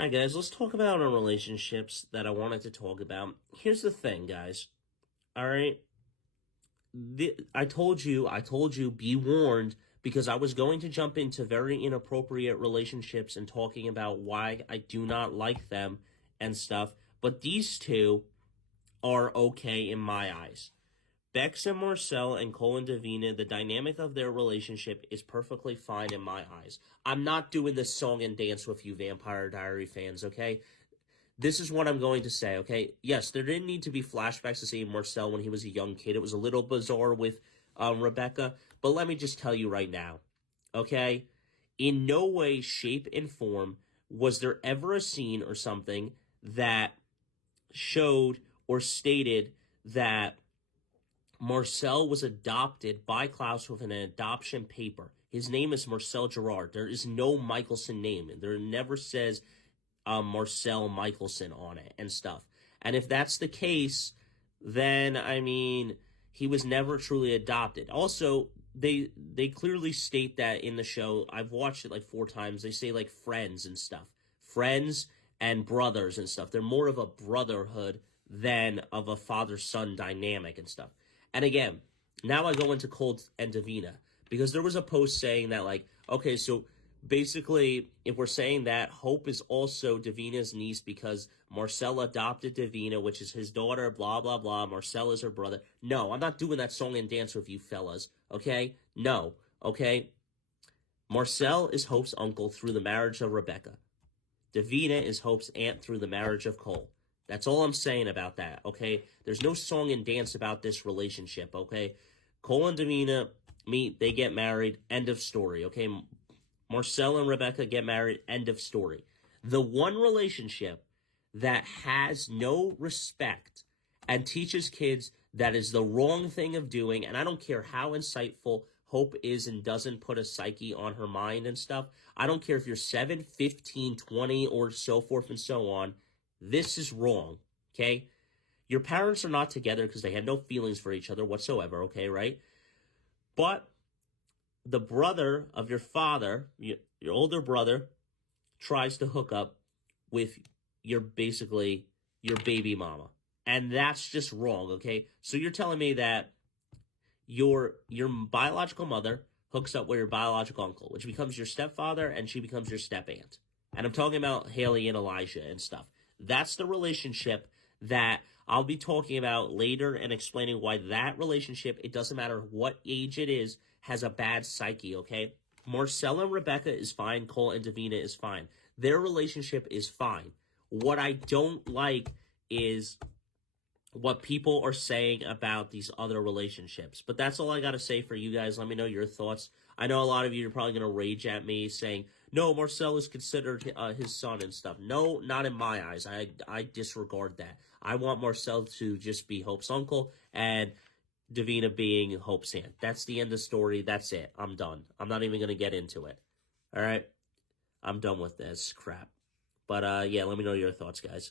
Hi guys, let's talk about our relationships that I wanted to talk about. Here's the thing, guys. All right, I told you, be warned because I was going to jump into very inappropriate relationships and talking about why I do not like them and stuff. But these two are okay in my eyes. Bex and Marcel and Cole and Davina, the dynamic of their relationship is perfectly fine in my eyes. I'm not doing this song and dance with you, Vampire Diary fans, okay? This is what I'm going to say, okay? Yes, there didn't need to be flashbacks to see Marcel when he was a young kid. It was a little bizarre with Rebecca, but let me just tell you right now, okay? In no way, shape, and form was there ever a scene or something that showed or stated that Marcel was adopted by Klaus with an adoption paper. His name is Marcel Gerard. There is no Michelson name. There never says Marcel Michelson on it and stuff. And if that's the case, then I mean he was never truly adopted. Also, they clearly state that in the show. I've watched it like 4 times. They say like friends and stuff, friends and brothers and stuff. They're more of a brotherhood than of a father-son dynamic and stuff. And again, now I go into Colt and Davina because there was a post saying that like, okay, so basically, if we're saying that Hope is also Davina's niece because Marcel adopted Davina, which is his daughter, blah, blah, blah. Marcel is her brother. No, I'm not doing that song and dance with you fellas, okay? No, okay? Marcel is Hope's uncle through the marriage of Rebecca. Davina is Hope's aunt through the marriage of Cole. That's all I'm saying about that, okay? There's no song and dance about this relationship, okay? Cole and Davina meet, they get married, end of story, okay? Marcel and Rebecca get married, end of story. The one relationship that has no respect and teaches kids that is the wrong thing of doing, and I don't care how insightful Hope is and doesn't put a psyche on her mind and stuff. I don't care if you're 7, 15, 20, or so forth and so on. This is wrong, okay? Your parents are not together because they had no feelings for each other whatsoever, okay, right? But the brother of your father, your older brother, tries to hook up with basically your baby mama. And that's just wrong, okay? So you're telling me that your biological mother hooks up with your biological uncle, which becomes your stepfather, and she becomes your step aunt. And I'm talking about Haley and Elijah and stuff. That's the relationship that I'll be talking about later and explaining why that relationship, it doesn't matter what age it is, has a bad psyche, okay? Marcel and Rebecca is fine. Cole and Davina is fine. Their relationship is fine. What I don't like is what people are saying about these other relationships. But that's all I got to say for you guys. Let me know your thoughts. I know a lot of you are probably going to rage at me saying, no, Marcel is considered his son and stuff. No, not in my eyes. I disregard that. I want Marcel to just be Hope's uncle and Davina being Hope's aunt. That's the end of the story. That's it. I'm done. I'm not even going to get into it. All right? I'm done with this crap. But yeah, let me know your thoughts, guys.